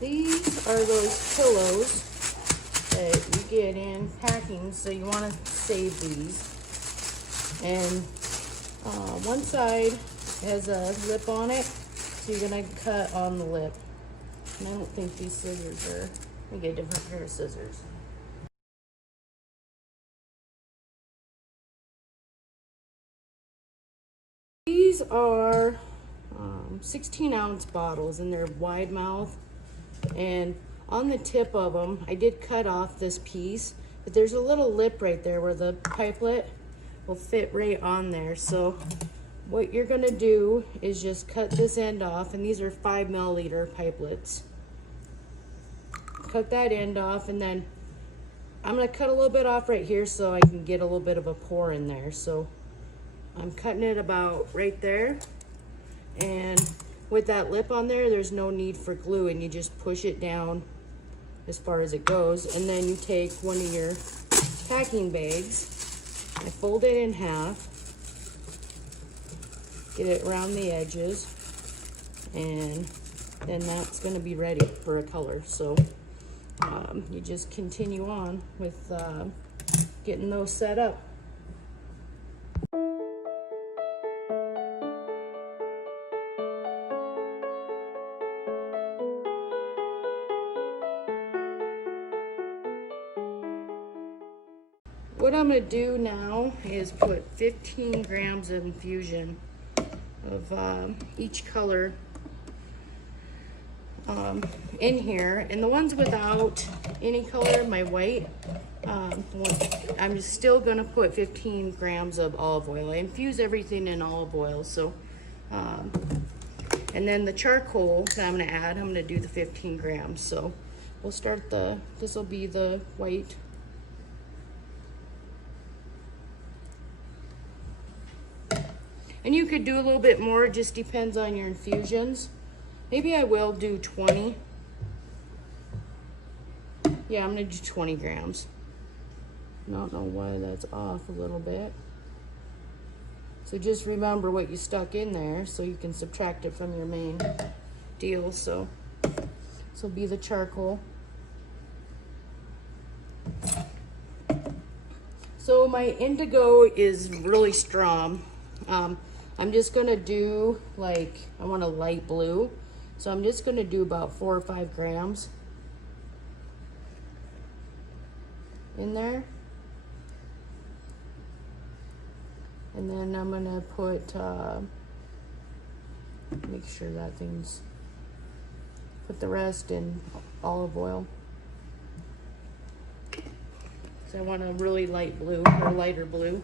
These are those pillows that you get in packing, so you want to save these. And one side has a lip on it, so you're going to cut on the lip. And I don't think these scissors are, let me get a different pair of scissors. These are 16-ounce bottles, and they're wide mouth. And on the tip of them, I did cut off this piece, but there's a little lip right there where the pipelet will fit right on there. So what you're gonna do is just cut this end off, and these are 5 milliliter pipelets. Cut that end off, and then I'm gonna cut a little bit off right here so I can get a little bit of a pour in there. So I'm cutting it about right there, and with that lip on there, there's no need for glue, and you just push it down as far as it goes. And then you take one of your packing bags, I fold it in half, get it around the edges, and then that's going to be ready for a color. So you just continue on with getting those set up. What I'm going to do now is put 15 grams of infusion of each color in here. And the ones without any color, my white, I'm still going to put 15 grams of olive oil. I infuse everything in olive oil. So, and then the charcoal that I'm going to add, I'm going to do the 15 grams. So we'll start this will be the white. And you could do a little bit more, it just depends on your infusions. Maybe I will do 20. Yeah, I'm gonna do 20 grams. I don't know why that's off a little bit. So just remember what you stuck in there so you can subtract it from your main deal. So this will be the charcoal. So my indigo is really strong. I'm just gonna do I want a light blue. So I'm just gonna do about 4 or 5 grams in there. And then I'm gonna put, make sure that thing's, put the rest in olive oil. So I want a really light blue, or lighter blue.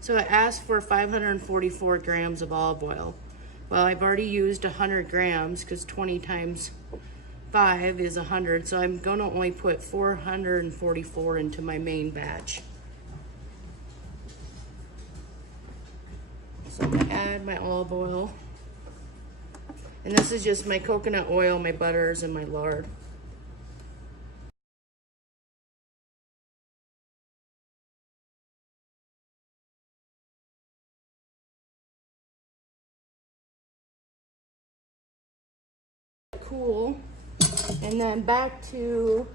So I asked for 544 grams of olive oil. Well, I've already used 100 grams because 20 times 5 is 100. So I'm going to only put 444 into my main batch. So I'm going to add my olive oil. And this is just my coconut oil, my butters, and my lard. Cool. And then back to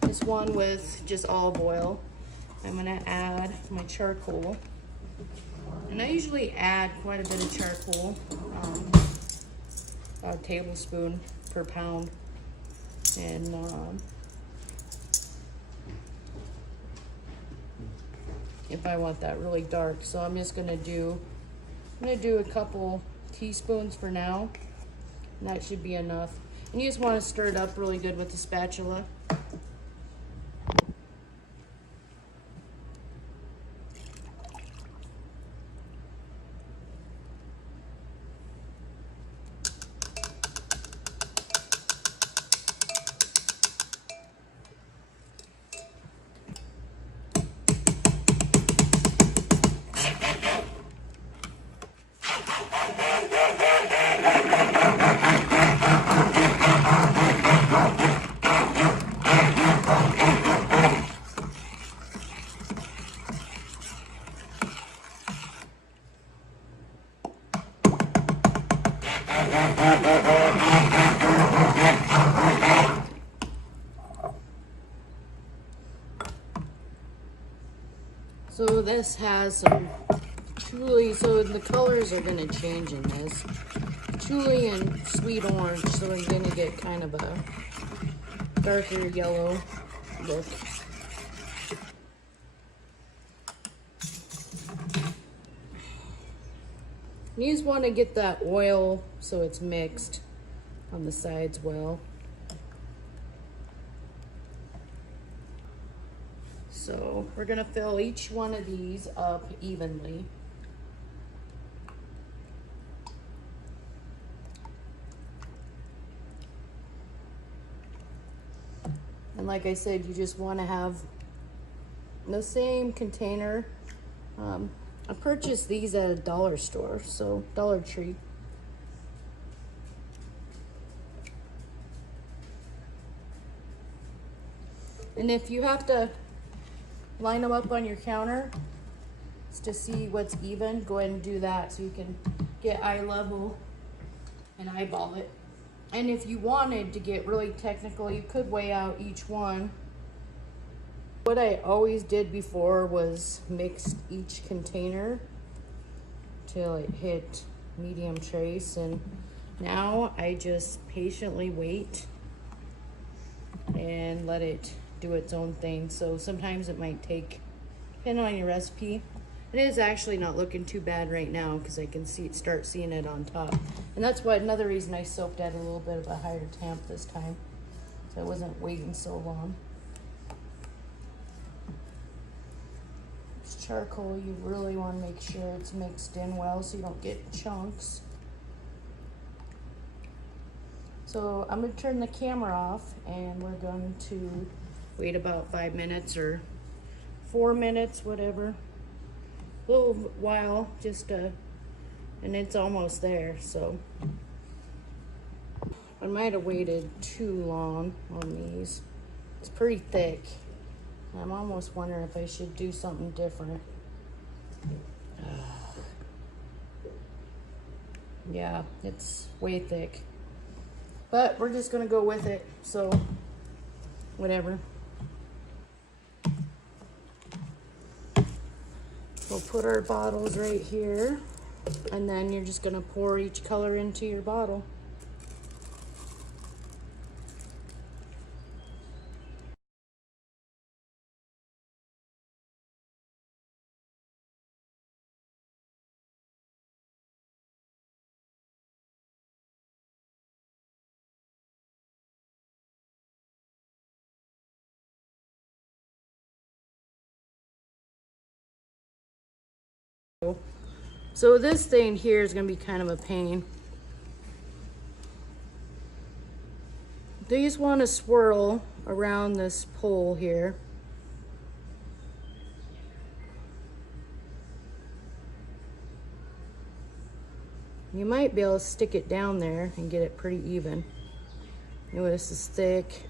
this one with just olive oil. I'm gonna add my charcoal. And I usually add quite a bit of charcoal, about a tablespoon per pound. And if I want that really dark. So I'm just gonna do, a couple teaspoons for now. And that should be enough. And you just want to stir it up really good with the spatula. So this has some patchouli, so the colors are going to change in this. Patchouli and sweet orange, so you're going to get kind of a darker yellow look. You just want to get that oil so it's mixed on the sides well. So we're gonna fill each one of these up evenly. And like I said, you just want to have the same container. I purchased these at a dollar store, so Dollar Tree. And if you have to line them up on your counter to see what's even, go ahead and do that so you can get eye level and eyeball it. And if you wanted to get really technical, you could weigh out each one. What I always did before was mixed each container till it hit medium trace, and now I just patiently wait and let it do its own thing. So sometimes it might take, depending on your recipe. It is actually not looking too bad right now because I can start seeing it on top. And that's why another reason I soaked at a little bit of a higher temp this time, so I wasn't waiting so long. This charcoal, you really want to make sure it's mixed in well so you don't get chunks. So I'm going to turn the camera off and we're going to wait about 5 minutes or 4 minutes, whatever. A little while, just and it's almost there, so. I might have waited too long on these. It's pretty thick. I'm almost wondering if I should do something different. Yeah, it's way thick. But we're just gonna go with it, so whatever. We'll put our bottles right here, and then you're just gonna pour each color into your bottle. So this thing here is going to be kind of a pain. You just want to swirl around this pole here. You might be able to stick it down there and get it pretty even. You know, this is thick.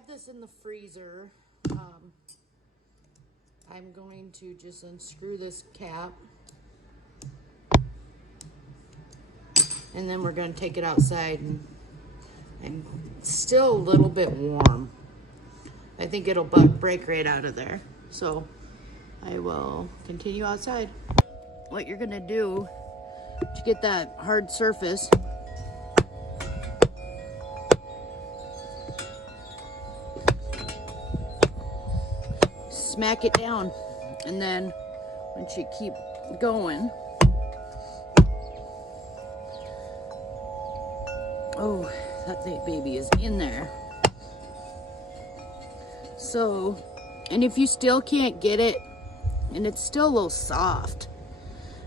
had this in the freezer. I'm going to just unscrew this cap. And then we're going to take it outside, and it's still a little bit warm. I think it'll break right out of there. So I will continue outside. What you're going to do to get that hard surface, smack it down, and then once you keep going, oh, that baby is in there. So, and if you still can't get it, and it's still a little soft,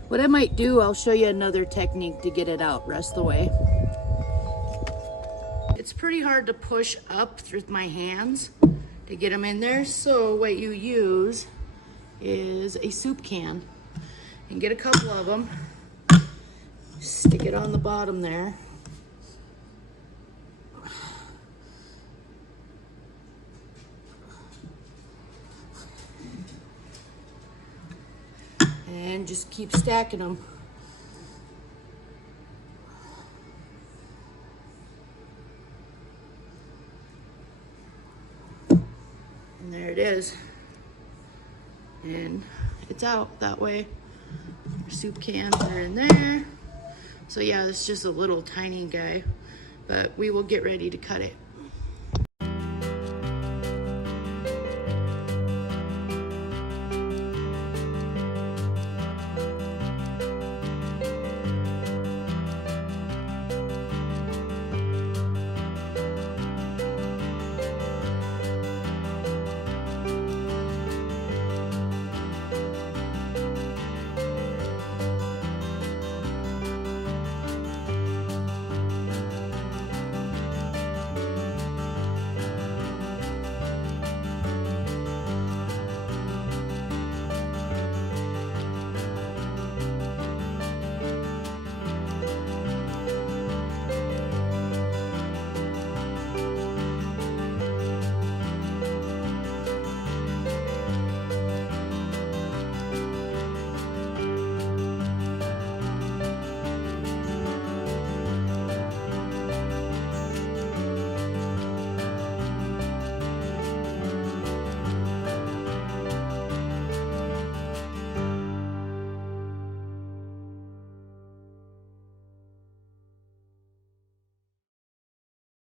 what I might do, I'll show you another technique to get it out rest of the way. It's pretty hard to push up with my hands to get them in there, so what you use is a soup can and get a couple of them, stick it on the bottom there, and just keep stacking them. And there it is. And it's out that way. Your soup cans are in there. So yeah, it's just a little tiny guy, but we will get ready to cut it.